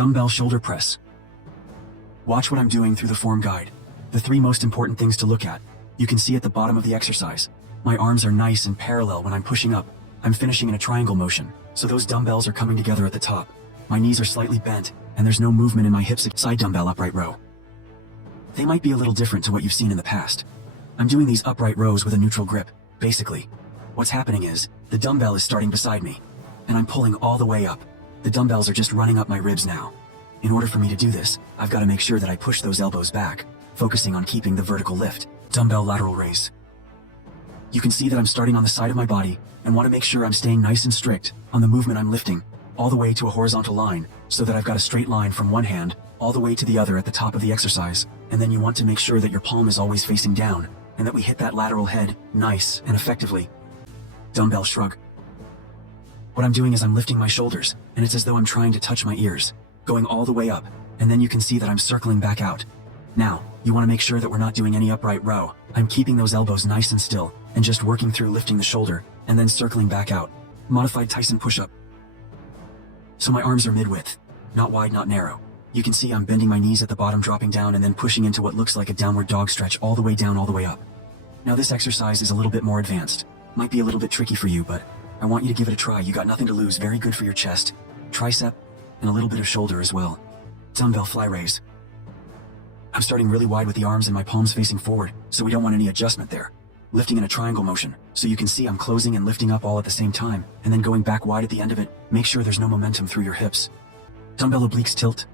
Dumbbell shoulder press. Watch what I'm doing through the form guide. The 3 most important things to look at. You can see at the bottom of the exercise. My arms are nice and parallel when I'm pushing up. I'm finishing in a triangle motion, so those dumbbells are coming together at the top. My knees are slightly bent, and there's no movement in my hips. Side dumbbell upright row. They might be a little different to what you've seen in the past. I'm doing these upright rows with a neutral grip. Basically, what's happening is, the dumbbell is starting beside me, and I'm pulling all the way up. The dumbbells are just running up my ribs now. In order for me to do this, I've got to make sure that I push those elbows back, focusing on keeping the vertical lift. Dumbbell lateral raise. You can see that I'm starting on the side of my body, and want to make sure I'm staying nice and strict on the movement I'm lifting, all the way to a horizontal line, so that I've got a straight line from one hand, all the way to the other at the top of the exercise. And then you want to make sure that your palm is always facing down, and that we hit that lateral head, nice and effectively. Dumbbell shrug. What I'm doing is I'm lifting my shoulders, and it's as though I'm trying to touch my ears, going all the way up, and then you can see that I'm circling back out. Now, you want to make sure that we're not doing any upright row. I'm keeping those elbows nice and still, and just working through lifting the shoulder, and then circling back out. Modified Tyson push-up. So my arms are mid-width, not wide, not narrow. You can see I'm bending my knees at the bottom, dropping down, and then pushing into what looks like a downward dog stretch all the way down, all the way up. Now this exercise is a little bit more advanced. Might be a little bit tricky for you, but I want you to give it a try. You got nothing to lose. Very good for your chest, tricep, and a little bit of shoulder as well. Dumbbell fly raise. I'm starting really wide with the arms and my palms facing forward, so we don't want any adjustment there. Lifting in a triangle motion, so you can see I'm closing and lifting up all at the same time, and then going back wide at the end of it. Make sure there's no momentum through your hips. Dumbbell obliques tilt.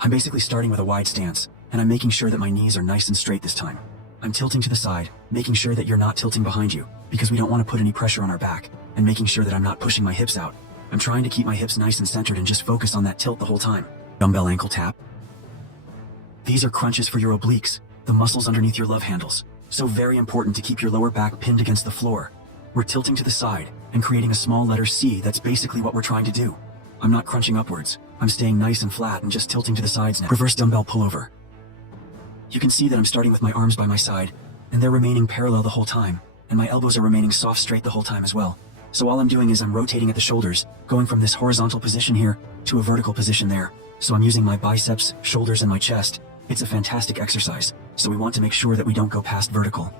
I'm basically starting with a wide stance, and I'm making sure that my knees are nice and straight this time. I'm tilting to the side, making sure that you're not tilting behind you, because we don't want to put any pressure on our back, and making sure that I'm not pushing my hips out. I'm trying to keep my hips nice and centered and just focus on that tilt the whole time. Dumbbell ankle tap. These are crunches for your obliques, the muscles underneath your love handles. So very important to keep your lower back pinned against the floor. We're tilting to the side and creating a small letter C. That's basically what we're trying to do. I'm not crunching upwards. I'm staying nice and flat and just tilting to the sides now. Reverse dumbbell pullover. You can see that I'm starting with my arms by my side, and they're remaining parallel the whole time, and my elbows are remaining soft straight the whole time as well. So all I'm doing is I'm rotating at the shoulders, going from this horizontal position here to a vertical position there. So I'm using my biceps, shoulders, and my chest. It's a fantastic exercise, so we want to make sure that we don't go past vertical.